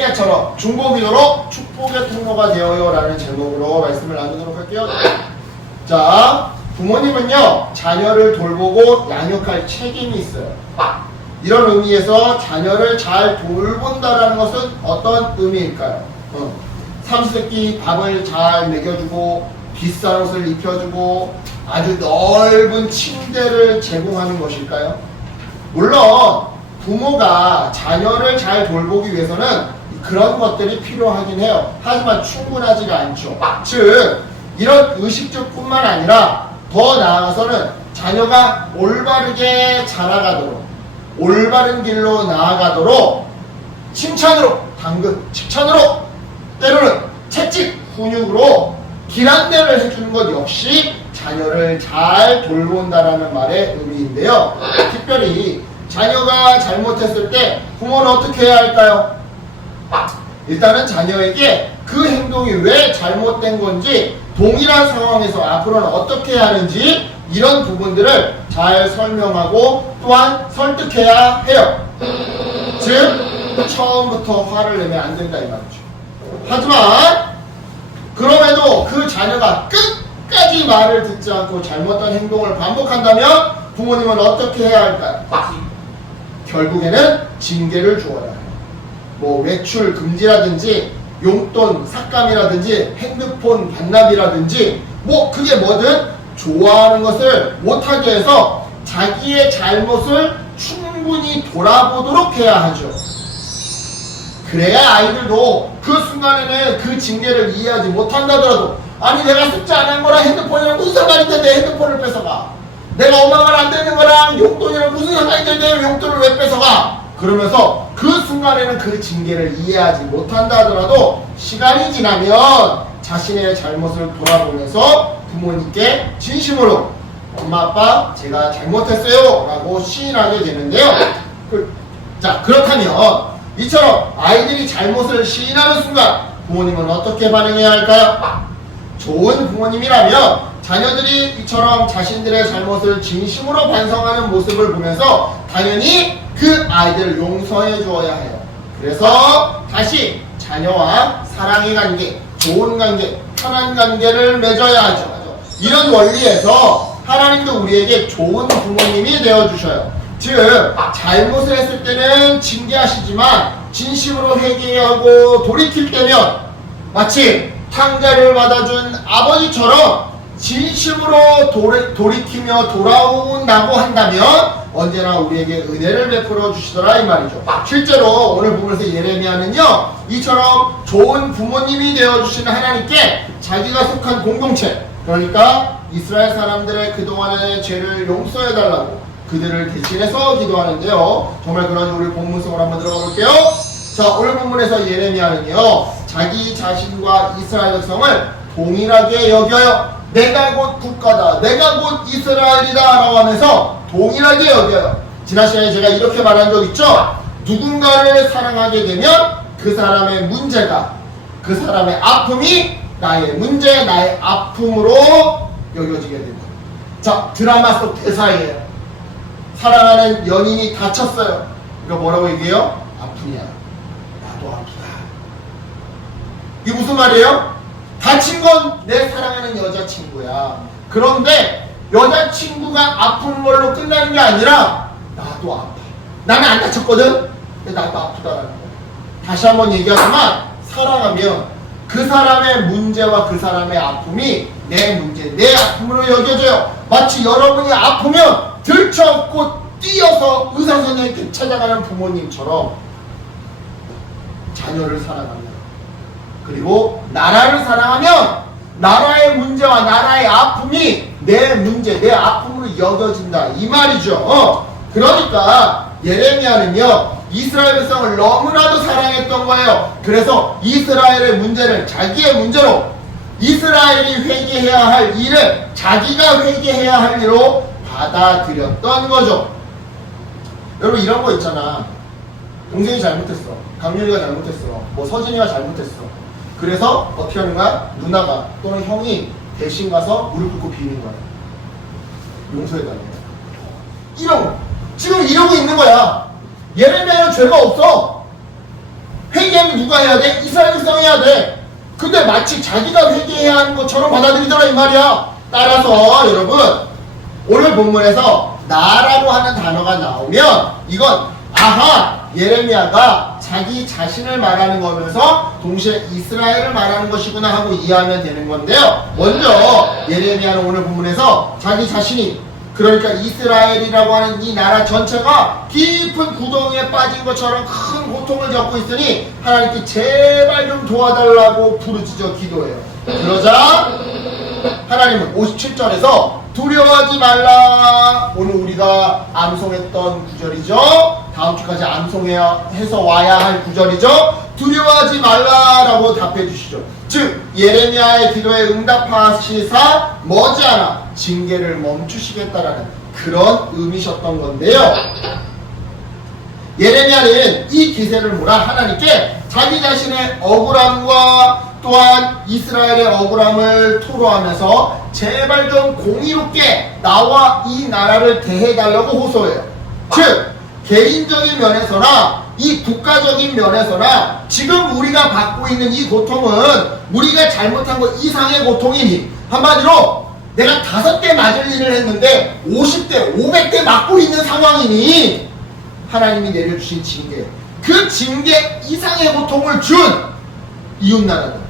예레미야처럼 중보기도로 축복의 통로가 되어요 라는 제목으로 말씀을 나누도록 할게요. 자, 부모님은요 자녀를 돌보고 양육할 책임이 있어요. 이런 의미에서 자녀를 잘 돌본다라는 것은 어떤 의미일까요? 삼시세끼 밥을 잘 먹여주고 비싼 옷을 입혀주고 아주 넓은 침대를 제공하는 것일까요? 물론 부모가 자녀를 잘 돌보기 위해서는 그런 것들이 필요하긴 해요. 하지만 충분하지가 않죠. 즉 이런 의식주뿐만 아니라 더 나아가서는 자녀가 올바르게 자라가도록 올바른 길로 나아가도록 칭찬으로 당근, 칭찬으로 때로는 채찍, 훈육으로 길 안내를 해주는 것 역시 자녀를 잘 돌본다라는 말의 의미인데요. 특별히 자녀가 잘못했을 때 부모는 어떻게 해야 할까요? 일단은 자녀에게 그 행동이 왜 잘못된 건지 동일한 상황에서 앞으로는 어떻게 해야 하는지 이런 부분들을 잘 설명하고 또한 설득해야 해요. 즉 처음부터 화를 내면 안 된다 이 말이죠. 하지만 그럼에도 그 자녀가 끝까지 말을 듣지 않고 잘못된 행동을 반복한다면 부모님은 어떻게 해야 할까요? 결국에는 징계를 주어야 해요. 뭐 외출 금지라든지 용돈 삭감이라든지 핸드폰 반납이라든지 뭐 그게 뭐든 좋아하는 것을 못하게 해서 자기의 잘못을 충분히 돌아보도록 해야 하죠. 그래야 아이들도 그 순간에는 그 징계를 이해하지 못한다더라도 아니 내가 숙제 안 한 거랑 핸드폰이랑 무슨 상관인데 내 핸드폰을 뺏어가, 내가 엄마 말 안 되는 거랑 용돈이랑 무슨 상관인데 내 용돈을 왜 뺏어가, 그러면서 그 순간에는 그 징계를 이해하지 못한다 하더라도 시간이 지나면 자신의 잘못을 돌아보면서 부모님께 진심으로 엄마 아빠 제가 잘못했어요 라고 시인하게 되는데요. 자, 그렇다면 이처럼 아이들이 잘못을 시인하는 순간 부모님은 어떻게 반응해야 할까요? 좋은 부모님이라면 자녀들이 이처럼 자신들의 잘못을 진심으로 반성하는 모습을 보면서 당연히 그 아이들을 용서해 주어야 해요. 그래서 다시 자녀와 사랑의 관계, 좋은 관계, 편한 관계를 맺어야 하죠. 이런 원리에서 하나님도 우리에게 좋은 부모님이 되어주셔요. 즉 잘못을 했을 때는 징계하시지만 진심으로 회개하고 돌이킬 때면 마치 탕자를 받아준 아버지처럼 진심으로 돌이키며 돌아온다고 한다면 언제나 우리에게 은혜를 베풀어 주시더라 이 말이죠. 실제로 오늘 부분에서 예레미야는요 이처럼 좋은 부모님이 되어주시는 하나님께 자기가 속한 공동체, 그러니까 이스라엘 사람들의 그동안의 죄를 용서해달라고 그들을 대신해서 기도하는데요. 정말 그러니 우리 본문 속으로 한번 들어가 볼게요. 자, 오늘 본문에서 예레미야는요 자기 자신과 이스라엘 백성을 동일하게 여겨요. 내가 곧 국가다, 내가 곧 이스라엘이다 라고 하면서 동일하게 여겨요. 지난 시간에 제가 이렇게 말한 적 있죠? 누군가를 사랑하게 되면 그 사람의 문제가, 그 사람의 아픔이 나의 문제, 나의 아픔으로 여겨지게 됩니다. 자, 드라마 속 대사예요. 사랑하는 연인이 다쳤어요. 이거 뭐라고 얘기해요? 아프냐? 나도 아프다. 이게 무슨 말이에요? 다친 건 내 사랑하는 여자친구야. 그런데 여자친구가 아픈 걸로 끝나는 게 아니라 나도 아파. 나는 안 다쳤거든? 근데 나도 아프다라는 거야. 다시 한번 얘기하지만 사랑하면 그 사람의 문제와 그 사람의 아픔이 내 문제, 내 아픔으로 여겨져요. 마치 여러분이 아프면 들쳐업고 뛰어서 의사 선생님께 찾아가는 부모님처럼 자녀를 사랑하면, 그리고 나라를 사랑하면 나라의 문제와 나라의 아픔이 내 문제, 내 아픔으로 여겨진다 이 말이죠. 그러니까 예레미야는요 이스라엘 백성을 너무나도 사랑했던 거예요. 그래서 이스라엘의 문제를 자기의 문제로, 이스라엘이 회개해야 할 일을 자기가 회개해야 할 일로 받아들였던 거죠. 여러분 이런 거 있잖아. 동생이 잘못했어, 강렬이가 잘못했어, 뭐 서진이가 잘못했어. 그래서 어떻게 하는 거야? 누나가 또는 형이 대신 가서 무릎 꿇고 비는 거야. 용서해달라고. 지금 이러고 있는 거야. 예레미야는 죄가 없어. 회개하면 누가 해야 돼? 이스라엘 백성이 해야 돼. 근데 마치 자기가 회개해야 하는 것처럼 받아들이더라 이 말이야. 따라서 여러분 오늘 본문에서 나라고 하는 단어가 나오면 이건 아하 예레미야가 자기 자신을 말하는 거면서 동시에 이스라엘을 말하는 것이구나 하고 이해하면 되는 건데요. 먼저 예레미야는 오늘 본문에서 자기 자신이 그러니까 이스라엘이라고 하는 이 나라 전체가 깊은 구덩이에 빠진 것처럼 큰 고통을 겪고 있으니 하나님께 제발 좀 도와달라고 부르짖어 기도해요. 그러자 하나님은 57절에서 두려워하지 말라. 오늘 우리가 암송했던 구절이죠. 다음 주까지 암송해서 와야 할 구절이죠. 두려워하지 말라라고 답해 주시죠. 즉 예레미야의 기도에 응답하시사 머지않아 징계를 멈추시겠다라는 그런 의미셨던 건데요. 예레미야는 이 기세를 몰아 하나님께 자기 자신의 억울함과 또한 이스라엘의 억울함을 토로하면서 제발 좀 공의롭게 나와 이 나라를 대해달라고 호소해요. 즉 개인적인 면에서나 이 국가적인 면에서나 지금 우리가 받고 있는 이 고통은 우리가 잘못한 것 이상의 고통이니 한마디로 내가 5대 맞을 일을 했는데 50대 500대 맞고 있는 상황이니 하나님이 내려주신 징계 그 징계 이상의 고통을 준 이웃나라들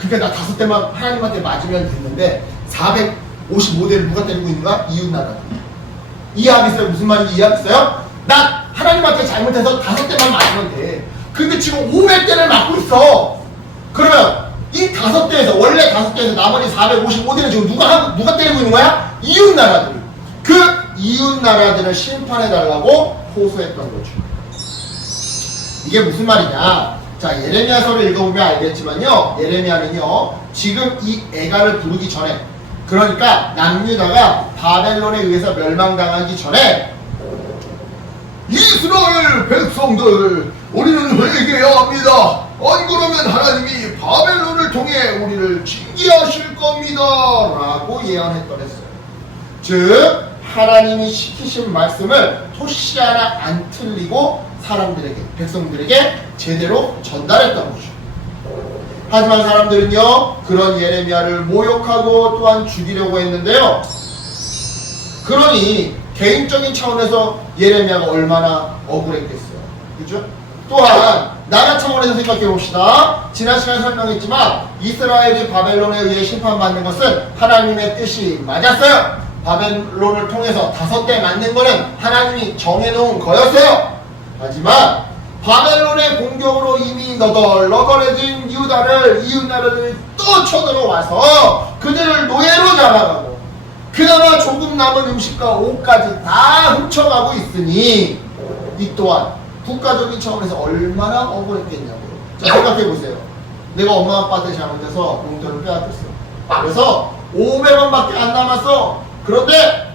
그러니까 나 5대만 하나님한테 맞으면 됐는데 455대를 누가 때리고 있는가? 이웃나라들. 이해하겠어요? 무슨 말인지 이해하겠어요? 나 하나님한테 잘못해서 5대만 맞으면 돼. 근데 지금 500대를 맞고 있어. 그러면 이 5대에서 원래 5대에서 나머지 455대는 지금 누가 때리고 있는 거야? 이웃나라들. 그 이웃나라들을 심판해달라고 호소했던 거죠. 이게 무슨 말이냐? 자, 예레미야서를 읽어보면 알겠지만요. 예레미야는요. 지금 이 애가를 부르기 전에 그러니까 남유다가 바벨론에 의해서 멸망당하기 전에 이스라엘 백성들 우리는 회개해야 합니다. 안 그러면 하나님이 바벨론을 통해 우리를 징계하실 겁니다. 라고 예언했더랬어요. 즉 하나님이 시키신 말씀을 토시 하나 안 틀리고 사람들에게 백성들에게 제대로 전달했던 거죠. 하지만 사람들은요 그런 예레미야를 모욕하고 또한 죽이려고 했는데요. 그러니 개인적인 차원에서 예레미야가 얼마나 억울했겠어요. 그죠? 또한 나라 차원에서 생각해 봅시다. 지난 시간에 설명했지만 이스라엘이 바벨론에 의해 심판받는 것은 하나님의 뜻이 맞았어요. 바벨론을 통해서 5대 맞는 거는 하나님이 정해놓은 거였어요. 하지만 바벨론의 공격으로 이미 너덜너덜해진 유다를 이웃나라들이 또 쳐들어와서 그들을 노예로 잡아가고 그나마 조금 남은 음식과 옷까지 다 훔쳐가고 있으니 이 또한 국가적인 차원에서 얼마나 억울했겠냐고요. 자 생각해보세요. 내가 엄마 아빠한테 잘못해서 용돈을 빼앗겼어. 그래서 500원밖에 안 남았어. 그런데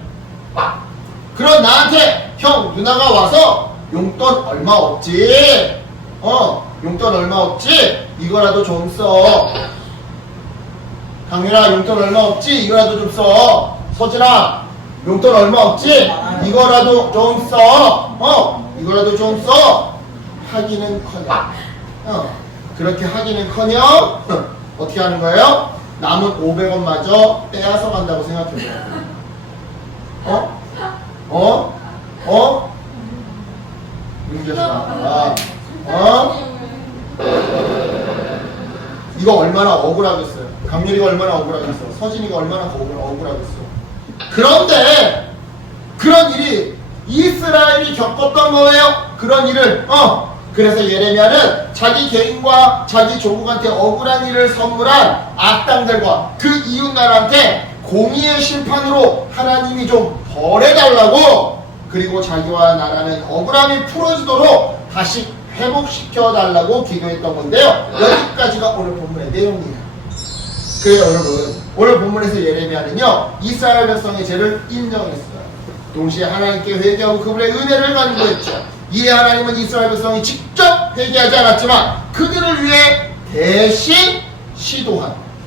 그런 나한테 형 누나가 와서 용돈 얼마 없지? 용돈 얼마 없지? 이거라도 좀 써. 강민아 용돈 얼마 없지? 이거라도 좀 써. 서진아 용돈 얼마 없지? 이거라도 좀 써. 이거라도 좀 써. 하기는커녕 그렇게 하기는커녕 어떻게 하는 거예요? 남은 500원마저 빼앗아 간다고 생각해봐요. 윤교수아 이거 얼마나 억울하겠어요. 강렬이가 얼마나 억울하겠어. 서진이가 얼마나 억울하겠어. 그런데 그런 일이 이스라엘이 겪었던 거예요. 그런 일을 그래서 예레미야는 자기 개인과 자기 조국한테 억울한 일을 선물한 악당들과 그 이웃나라한테 공의의 심판으로 하나님이 좀 벌해달라고 그리고 자기와 나라는 억울함이 풀어지도록 다시 회복시켜달라고 기도했던 건데요. 여기까지가 오늘 본문의 내용이에요. 그래요 여러분 오늘 본문에서 예레미야는요 이스라엘 백성의 죄를 인정했어요. 동시에 하나님께 회개하고 그분의 은혜를 간구했죠. 이에 하나님은 이스라엘 백성이 직접 회개하지 않았지만 그들을 위해 대신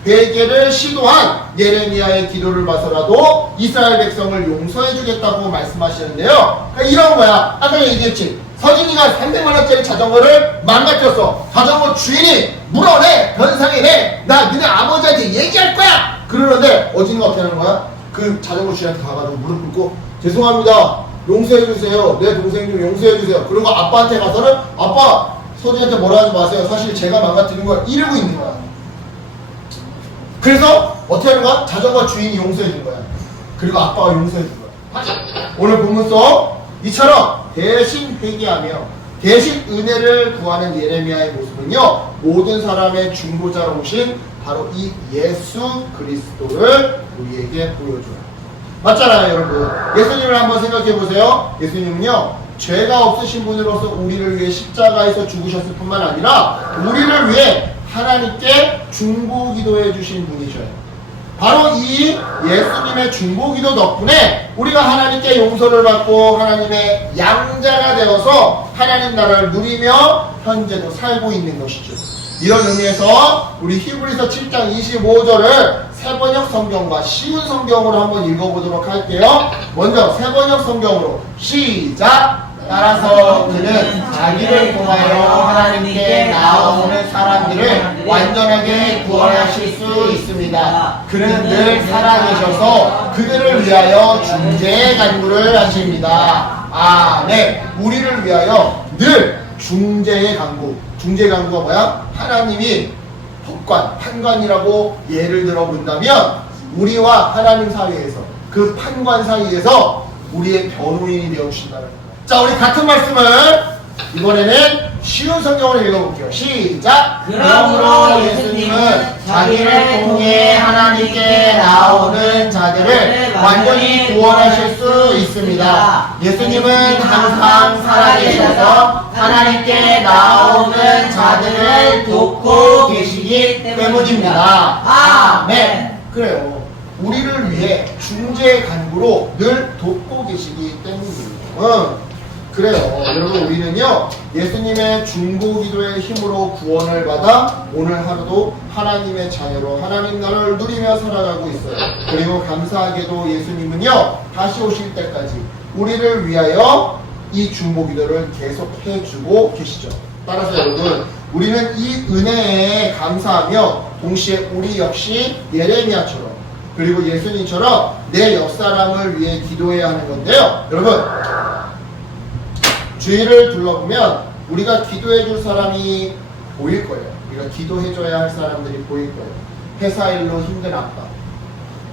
회개를 시도한 예레미야의 기도를 봐서라도 이스라엘 백성을 용서해 주겠다고 말씀하시는데요. 그러니까 이런 거야. 아까 얘기했지. 서진이가 300만 원짜리 자전거를 망가뜨렸어. 자전거 주인이 물어내, 변상해내. 나 니네 아버지한테 얘기할 거야. 그러는데 어진이가 어떻게 하는 거야? 그 자전거 주인한테 가가지고 무릎 꿇고 죄송합니다. 용서해주세요. 내 동생 좀 용서해주세요. 그리고 아빠한테 가서는 아빠 서진이한테 뭐라 하지 마세요. 사실 제가 망가뜨린 걸 이러고 있는 거야. 그래서 어떻게 하는 거야? 자전거 주인이 용서해 준 거야. 그리고 아빠가 용서해 준 거야. 오늘 본문 속 이처럼 대신 회개하며 대신 은혜를 구하는 예레미야의 모습은요, 모든 사람의 중보자로 오신 바로 이 예수 그리스도를 우리에게 보여줘요. 맞잖아요, 여러분. 예수님을 한번 생각해 보세요. 예수님은요, 죄가 없으신 분으로서 우리를 위해 십자가에서 죽으셨을 뿐만 아니라 우리를 위해 하나님께 중보기도해 주신 분이셔요. 바로 이 예수님의 중보기도 덕분에 우리가 하나님께 용서를 받고 하나님의 양자가 되어서 하나님 나라를 누리며 현재도 살고 있는 것이죠. 이런 의미에서 우리 히브리서 7장 25절을 새번역 성경과 쉬운 성경으로 한번 읽어보도록 할게요. 먼저 새번역 성경으로 시작! 따라서 그는 자기를 통하여 하나님께 나아오는 사람들을 완전하게 구원하실 수 있습니다. 그는 늘 살아계셔서 그들을 위하여 중재의 간구를 하십니다. 아멘. 우리를 위하여 늘 중재의 간구. 중재의 간구가 뭐야? 하나님이 법관, 판관이라고 예를 들어 본다면 우리와 하나님 사이에서 그 판관 사이에서 우리의 변호인이 되어주신다는 거예요. 자, 우리 같은 말씀을 이번에는 쉬운 성경으로 읽어볼게요. 시작! 그러므로 예수님은 자기를 통해 하나님께 나오는 자들을 완전히 구원하실 수 있습니다. 예수님은 항상 살아계셔서 하나님께 나오는 자들을 돕고 계시기 때문입니다. 아멘. 그래요. 우리를 위해 중재 간구로 늘 돕고 계시기 때문입니다. 그래요. 여러분, 우리는요, 예수님의 중보기도의 힘으로 구원을 받아 오늘 하루도 하나님의 자녀로 하나님 나라를 누리며 살아가고 있어요. 그리고 감사하게도 예수님은요, 다시 오실 때까지 우리를 위하여 이 중보기도를 계속 해주고 계시죠. 따라서 여러분, 우리는 이 은혜에 감사하며 동시에 우리 역시 예레미야처럼 그리고 예수님처럼 내 옆사람을 위해 기도해야 하는 건데요. 여러분, 주위를 둘러보면 우리가 기도해 줄 사람이 보일 거예요. 우리가 기도해 줘야 할 사람들이 보일 거예요. 회사 일로 힘든 아빠,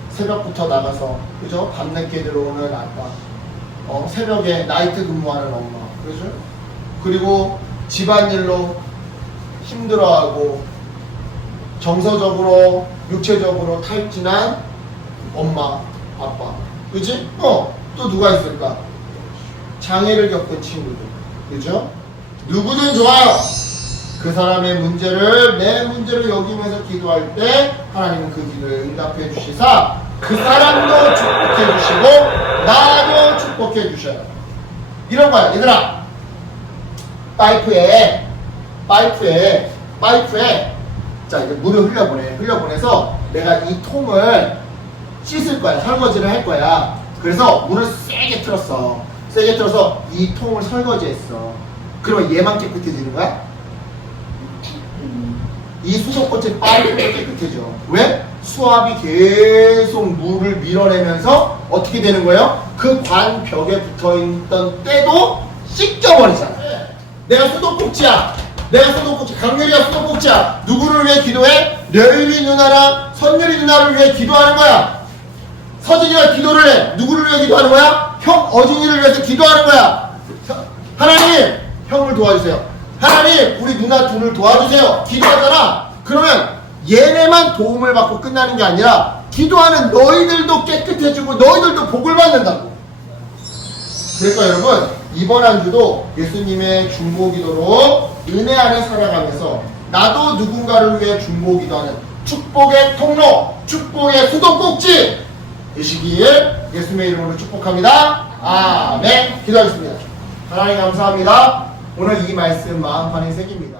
새벽부터 나가서 그죠? 밤늦게 들어오는 아빠, 새벽에 나이트 근무하는 엄마, 그죠? 그리고 집안일로 힘들어하고 정서적으로 육체적으로 탈진한 엄마, 아빠, 그지? 또 누가 있을까? 장애를 겪은 친구들, 그죠? 누구든 좋아요. 그 사람의 문제를 내 문제를 여기면서 기도할 때 하나님은 그 기도에 응답해 주시사 그 사람도 축복해 주시고 나도 축복해 주셔요. 이런 거야. 얘들아, 파이프에 자, 이제 물을 흘려보내서 내가 이 통을 씻을 거야. 설거지를 할 거야. 그래서 물을 세게 틀었어. 세게 틀어서 이 통을 설거지했어. 그러면 얘만 깨끗해지는 거야? 이 수도꼭지 빨리 깨끗해져. 왜? 수압이 계속 물을 밀어내면서 어떻게 되는 거예요? 그 관 벽에 붙어있던 때도 씻겨버리잖아. 내가 수도꼭지야. 강렬이가 수도꼭지야. 누구를 위해 기도해? 려일이 누나랑 선율이 누나를 위해 기도하는 거야. 서진이가 기도를 해. 누구를 위해 기도하는 거야? 형 어진이를 위해서 기도하는 거야. 하나님, 형을 도와주세요. 하나님, 우리 누나 둘을 도와주세요. 기도하잖아. 그러면 얘네만 도움을 받고 끝나는 게 아니라 기도하는 너희들도 깨끗해지고 너희들도 복을 받는다고. 그러니까 여러분, 이번 한 주도 예수님의 중보기도로 은혜 안에 살아가면서 나도 누군가를 위해 중보기도하는 축복의 통로, 축복의 수도꼭지 되시길 예수님의 이름으로 축복합니다. 아멘. 기도하겠습니다. 하나님 감사합니다. 오늘 이 말씀 마음판에 새깁니다.